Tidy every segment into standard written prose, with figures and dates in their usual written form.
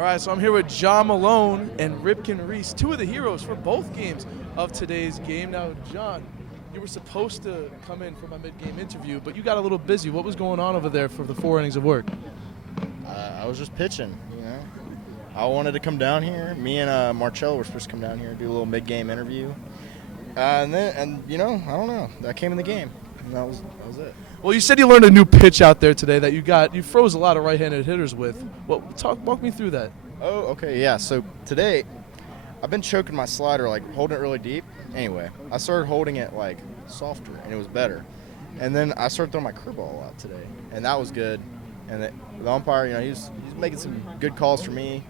All right, so I'm here with John Malone and Ripken Reese, two of the heroes for both games of today's game. Now, John, you were supposed to come in for my mid-game interview, but you got a little busy. What was going on over there for the 4 innings of work? I was just pitching, you know. I wanted to come down here. Me and Marcello were supposed to come down here and do a little mid-game interview. And you know, I don't know. I came in the game, and that was it. Well, you said you learned a new pitch out there today that you froze a lot of right-handed hitters with. Walk me through that. Oh, okay, yeah. So today, I've been choking my slider, like holding it really deep. Anyway, I started holding it like softer, and it was better. And then I started throwing my curveball out today, and that was good. And the umpire, you know, he's making some good calls for me,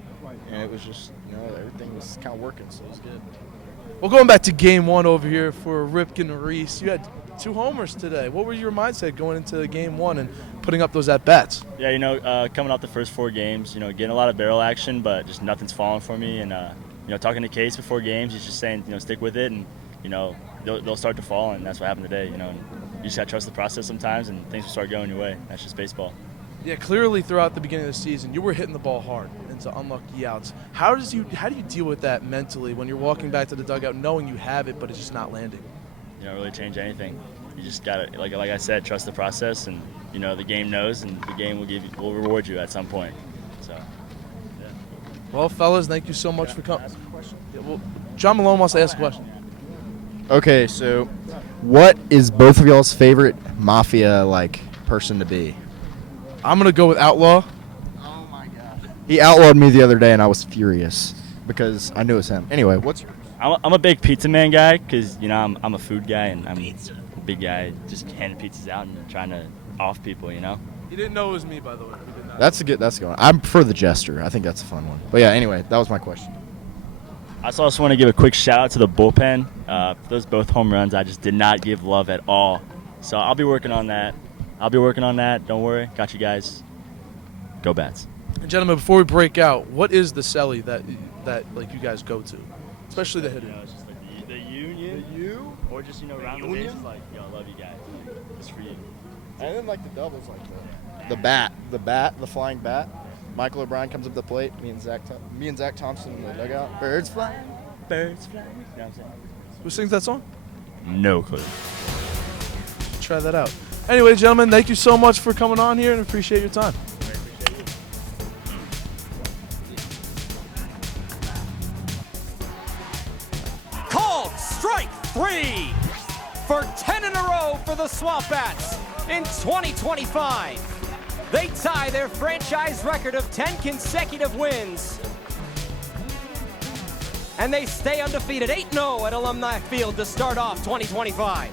and it was just, you know, everything was kind of working, so it was good. Well, going back to game one over here for Ripken and Reese, you had 2 homers today. What was your mindset going into game one and putting up those at-bats? Yeah, you know, coming off the first 4 games, you know, getting a lot of barrel action, but just nothing's falling for me. And, you know, talking to Case before games, he's just saying, you know, stick with it, and, you know, they'll start to fall, and that's what happened today, you know. And you just got to trust the process sometimes, and things will start going your way. That's just baseball. Yeah, clearly throughout the beginning of the season, you were hitting the ball hard into unlucky outs. How do you deal with that mentally when you're walking back to the dugout knowing you have it, but it's just not landing? You don't really change anything. You just got to, like I said, trust the process, and, you know, the game knows, and the game will reward you at some point. So, yeah. Well, fellas, thank you so much for coming. Yeah, well, John Malone wants to ask a question. Okay, so what is both of y'all's favorite mafia person to be? I'm going to go with Outlaw. Oh, my God. He outlawed me the other day, and I was furious because I knew it was him. Anyway, what's yours? I'm a big pizza man guy because, you know, I'm a food guy, and I'm a big guy just handing pizzas out and trying to off people, you know. He didn't know it was me, by the way. That's a good one. I prefer the jester. I think that's a fun one. But, yeah, anyway, that was my question. I also want to give a quick shout-out to the bullpen. Those both home runs, I just did not give love at all. So I'll be working on that. Don't worry. Got you guys. Go Bats. And gentlemen, before we break out, what is the celly that you guys go to, especially the hitter? You know, it's just like the union. The U? Or just, you know, around the bases, like, yo, I love you guys. It's for you. And then, like, the doubles, like the flying bat. Michael O'Brien comes up the plate. Me and Zach Thompson in the dugout. Birds flying. You know what I'm saying? Who sings that song? No clue. Try that out. Anyway, gentlemen, thank you so much for coming on here and appreciate your time. Called strike 3 for 10 in a row for the Swamp Bats in 2025. They tie their franchise record of 10 consecutive wins. And they stay undefeated 8-0 at Alumni Field to start off 2025.